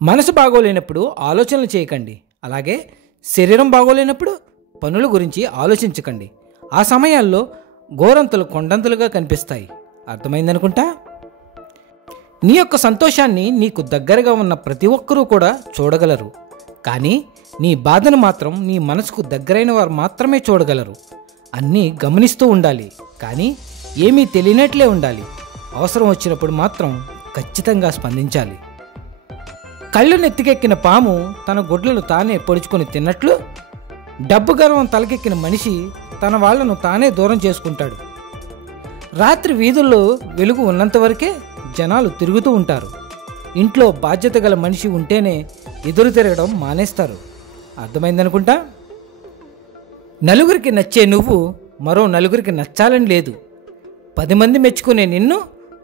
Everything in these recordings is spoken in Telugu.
మనసు బాగోలేనప్పుడు ఆలోచనలు చేయకండి. అలాగే శరీరం బాగోలేనప్పుడు పనుల గురించి ఆలోచించకండి. ఆ సమయాల్లో గోరంతలు కొండంతలుగా కనిపిస్తాయి. అర్థమైందనుకుంటా. నీ యొక్క సంతోషాన్ని నీకు దగ్గరగా ఉన్న ప్రతి ఒక్కరూ కూడా చూడగలరు. కానీ నీ బాధను మాత్రం నీ మనసుకు దగ్గరైన వారు మాత్రమే చూడగలరు. అన్నీ గమనిస్తూ ఉండాలి, కానీ ఏమీ తెలియనట్లే ఉండాలి. అవసరం వచ్చినప్పుడు మాత్రం ఖచ్చితంగా స్పందించాలి. కళ్ళు నెత్తికెక్కిన పాము తన గుడ్లను తానే పొడుచుకొని తిన్నట్లు డబ్బు గర్వం తలకెక్కిన మనిషి తన వాళ్లను తానే దూరం చేసుకుంటాడు. రాత్రి వీధుల్లో వెలుగు ఉన్నంత వరకే జనాలు తిరుగుతూ ఉంటారు. ఇంట్లో బాధ్యత గల మనిషి ఉంటేనే ఎదురు తిరగడం మానేస్తారు. అర్థమైందనుకుంటా. నలుగురికి నచ్చే నువ్వు మరో నలుగురికి నచ్చాలని లేదు. 10 మంది మెచ్చుకునే నిన్ను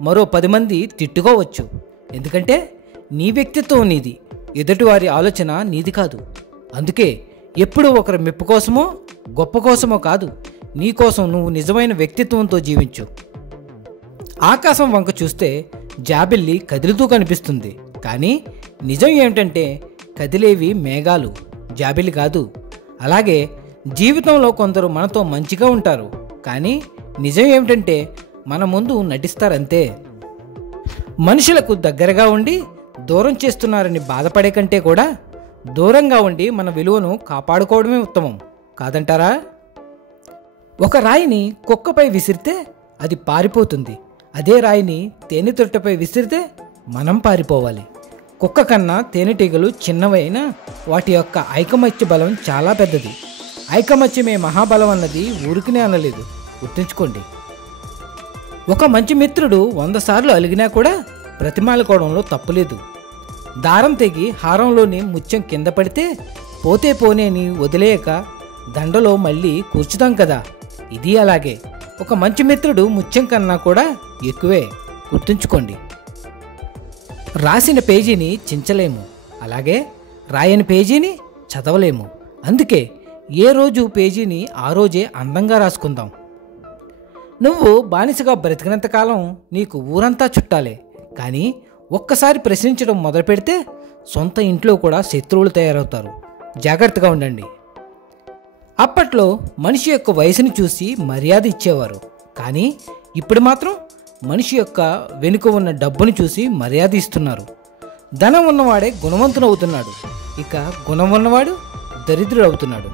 మరో 10 మంది తిట్టుకోవచ్చు. ఎందుకంటే నీ వ్యక్తిత్వం నీది, ఎదుటివారి ఆలోచన నీది కాదు. అందుకే ఎప్పుడూ ఒకరి మెప్పు కోసమో గొప్ప కోసమో కాదు, నీ కోసం నువ్వు నిజమైన వ్యక్తిత్వంతో జీవించు. ఆకాశం వంక చూస్తే జాబిల్లి కదులుతూ కనిపిస్తుంది, కానీ నిజం ఏమిటంటే కదిలేవి మేఘాలు, జాబిల్లి కాదు. అలాగే జీవితంలో కొందరు మనతో మంచిగా ఉంటారు, కానీ నిజం ఏమిటంటే మన ముందు నటిస్తారంతే. మనుషులకు దగ్గరగా ఉండి దూరం చేస్తున్నారని బాధపడే కంటే కూడా దూరంగా ఉండి మన విలువను కాపాడుకోవడమే ఉత్తమం కాదంటారా? ఒక రాయిని కుక్కపై విసిరితే అది పారిపోతుంది. అదే రాయిని తేనెతొట్టపై విసిరితే మనం పారిపోవాలి. కుక్క కన్నా తేనెటీగలు చిన్నవైనా వాటి యొక్క ఐకమత్య బలం చాలా పెద్దది. ఐకమత్యమే మహాబలం అన్నది ఊరికినే అనలేదు, గుర్తుంచుకోండి. ఒక మంచి మిత్రుడు 100 సార్లు అలిగినా కూడా బ్రతిమాలుకోవడంలో తప్పులేదు. దారం తెగి హారంలోని ముత్యం కింద పడితే పోతే పోనేని వదిలేయక దండలో మళ్ళీ కూర్చుదాం కదా. ఇది అలాగే. ఒక మంచి మిత్రుడు ముత్యం కన్నా కూడా ఎక్కువే, గుర్తుంచుకోండి. రాసిన పేజీని చించలేము, అలాగే రాయని పేజీని చదవలేము. అందుకే ఏ రోజు పేజీని ఆ రోజే అందంగా రాసుకుందాం. నువ్వు బానిసగా బ్రతికినంతకాలం నీకు ఊరంతా చుట్టాలే, కానీ ఒక్కసారి ప్రశ్నించడం మొదలు పెడితే సొంత ఇంట్లో కూడా శత్రువులు తయారవుతారు. జాగ్రత్తగా ఉండండి. అప్పట్లో మనిషి యొక్క వయసును చూసి మర్యాద ఇచ్చేవారు, కానీ ఇప్పుడు మాత్రం మనిషి యొక్క వెనుక ఉన్న డబ్బును చూసి మర్యాద ఇస్తున్నారు. ధనం ఉన్నవాడే గుణవంతుడవుతున్నాడు, ఇక గుణం ఉన్నవాడు దరిద్రుడు అవుతున్నాడు.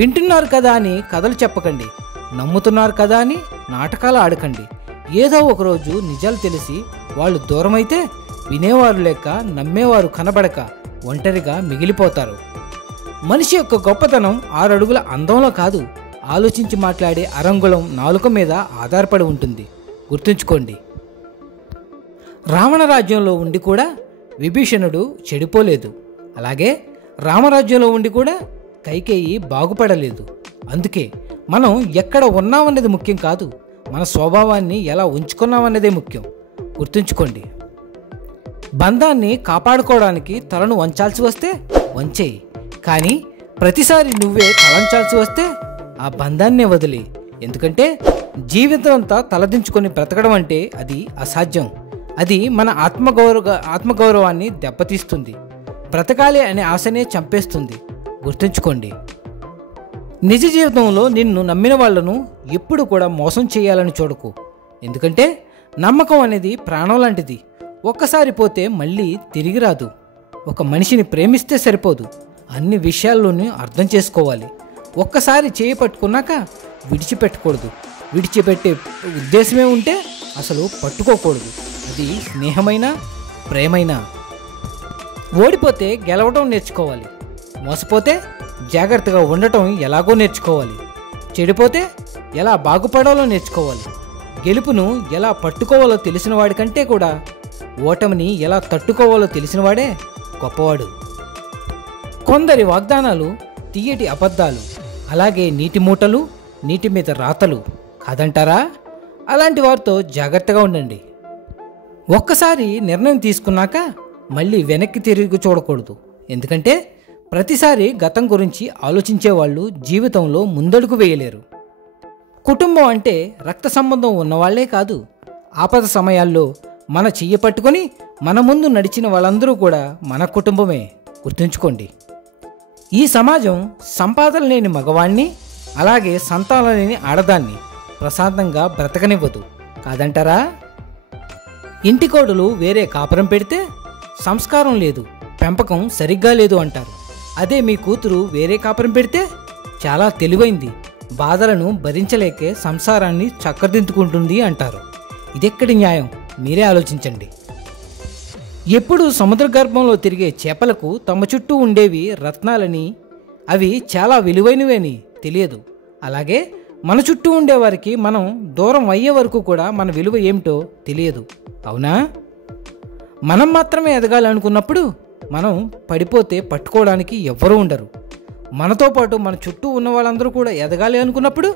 వింటున్నారు కదా అని కథలు చెప్పకండి, నమ్ముతున్నారు కదా అని నాటకాలు ఆడకండి. ఏదో ఒకరోజు నిజాలు తెలిసి వాళ్ళు దూరమైతే వినేవారు లేక నమ్మేవారు కనబడక ఒంటరిగా మిగిలిపోతారు. మనిషి యొక్క గొప్పతనం 6 అడుగుల అందంలో కాదు, ఆలోచించి మాట్లాడే అరంగుళం నాలుక మీద ఆధారపడి ఉంటుంది. గుర్తుంచుకోండి. రావణ రాజ్యంలో ఉండి కూడా విభీషణుడు చెడిపోలేదు, అలాగే రామరాజ్యంలో ఉండి కూడా కైకేయి బాగుపడలేదు. అందుకే మనం ఎక్కడ ఉన్నామన్నది ముఖ్యం కాదు, మన స్వభావాన్ని ఎలా ఉంచుకున్నామన్నదే ముఖ్యం. గుర్తుంచుకోండి. బంధాన్ని కాపాడుకోవడానికి తలను వంచాల్సి వస్తే వంచేయి, కానీ ప్రతిసారి నువ్వే తలంచాల్సి వస్తే ఆ బంధాన్నే వదిలి. ఎందుకంటే జీవితం అంతా తలదించుకొని బ్రతకడం అంటే అది అసాధ్యం. అది మన ఆత్మగౌరవాన్ని దెబ్బతీస్తుంది. బ్రతకాలి అనే ఆశనే చంపేస్తుంది. గుర్తుంచుకోండి. నిజ జీవితంలో నిన్ను నమ్మిన వాళ్లను ఎప్పుడు కూడా మోసం చేయాలని చూడకు. ఎందుకంటే నమ్మకం అనేది ప్రాణం లాంటిది. ఒక్కసారి పోతే మళ్ళీ తిరిగి రాదు. ఒక మనిషిని ప్రేమిస్తే సరిపోదు, అన్ని విషయాల్లోనూ అర్థం చేసుకోవాలి. ఒక్కసారి చేయి పట్టుకున్నాక విడిచిపెట్టకూడదు. విడిచిపెట్టే ఉద్దేశమే ఉంటే అసలు పట్టుకోకూడదు. అది స్నేహమైనా ప్రేమైనా. ఓడిపోతే గెలవడం నేర్చుకోవాలి. మోసపోతే జాగ్రత్తగా ఉండటం ఎలాగో నేర్చుకోవాలి. చెడిపోతే ఎలా బాగుపడాలో నేర్చుకోవాలి. గెలుపును ఎలా పట్టుకోవాలో తెలిసిన వాడికంటే కూడా ఓటమిని ఎలా తట్టుకోవాలో తెలిసినవాడే గొప్పవాడు. కొందరి వాగ్దానాలు తీయటి అబద్ధాలు, అలాగే నీటి మూటలు నీటి మీద రాతలు కాదంటారా? అలాంటి వారితో జాగ్రత్తగా ఉండండి. ఒక్కసారి నిర్ణయం తీసుకున్నాక మళ్ళీ వెనక్కి తిరిగి చూడకూడదు. ఎందుకంటే ప్రతిసారి గతం గురించి ఆలోచించే వాళ్ళు జీవితంలో ముందడుగు వేయలేరు. కుటుంబం అంటే రక్త సంబంధం ఉన్నవాళ్లే కాదు, ఆపద సమయాల్లో మన చెయ్యి పట్టుకొని మన ముందు నడిచిన వాళ్ళందరూ కూడా మన కుటుంబమే. గుర్తుంచుకోండి. ఈ సమాజం సంపాదన లేని మగవాణ్ణి, అలాగే సంతానం లేని ఆడదాన్ని ప్రశాంతంగా బ్రతకనివ్వదు, కాదంటారా? ఇంటి కోడలు వేరే కాపురం పెడితే సంస్కారం లేదు, పెంపకం సరిగ్గా లేదు అంటారు. అదే మీ కూతురు వేరే కాపురం పెడితే చాలా తెలివైంది, బాధలను భరించలేకే సంసారాన్ని చక్కదిద్దుకుంటుంది అంటారు. ఇదెక్కడి న్యాయం? మీరే ఆలోచించండి. ఎప్పుడు సముద్ర గర్భంలో తిరిగే చేపలకు తమ చుట్టూ ఉండేవి రత్నాలని, అవి చాలా విలువైనవి అని తెలియదు. అలాగే మన చుట్టూ ఉండేవారికి మనం దూరం అయ్యే వరకు కూడా మన విలువ ఏమిటో తెలియదు, అవునా? మనం మాత్రమే ఎదగాలనుకున్నప్పుడు మనం పడిపోతే పట్టుకోవడానికి ఎవ్వరూ ఉండరు. మనతో పాటు మన చుట్టూ ఉన్న వాళ్ళందరూ కూడా ఎదగాలి అనుకున్నప్పుడు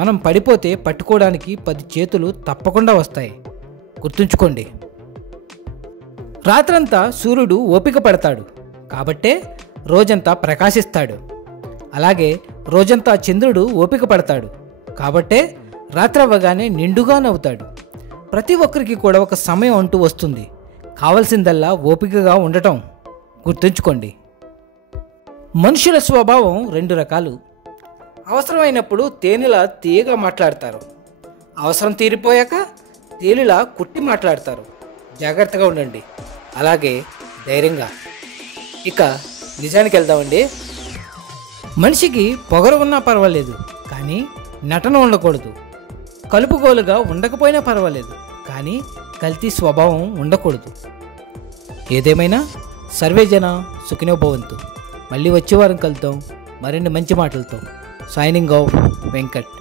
మనం పడిపోతే పట్టుకోవడానికి 10 చేతులు తప్పకుండా వస్తాయి. గుర్తుంచుకోండి. రాత్రంతా సూర్యుడు ఓపిక పడతాడు కాబట్టే రోజంతా ప్రకాశిస్తాడు. అలాగే రోజంతా చంద్రుడు ఓపిక పడతాడు కాబట్టే రాత్రి అవ్వగానే నిండుగా నవ్వుతాడు. ప్రతి ఒక్కరికి కూడా ఒక సమయం అంటూ వస్తుంది. కావలసిందల్లా ఓపికగా ఉండటం. గుర్తుంచుకోండి. మనుషుల స్వభావం 2 రకాలు. అవసరమైనప్పుడు తేనెలా తీయగా మాట్లాడతారు, అవసరం తీరిపోయాక తేలిలా కుట్టి మాట్లాడతారు. జాగ్రత్తగా ఉండండి, అలాగే ధైర్యంగా. ఇక నిజానికి వెళ్దామండి. మనిషికి పొగరు ఉన్నా పర్వాలేదు, కానీ నటన ఉండకూడదు. కలుపుగోలుగా ఉండకపోయినా పర్వాలేదు, కానీ కల్తీ స్వభావం ఉండకూడదు. ఏదేమైనా సర్వేజన సుఖినో భవంతు. మళ్ళీ వచ్చే వారం కలుద్దాం మరిన్ని మంచి మాటలతో. Signing off Venkat.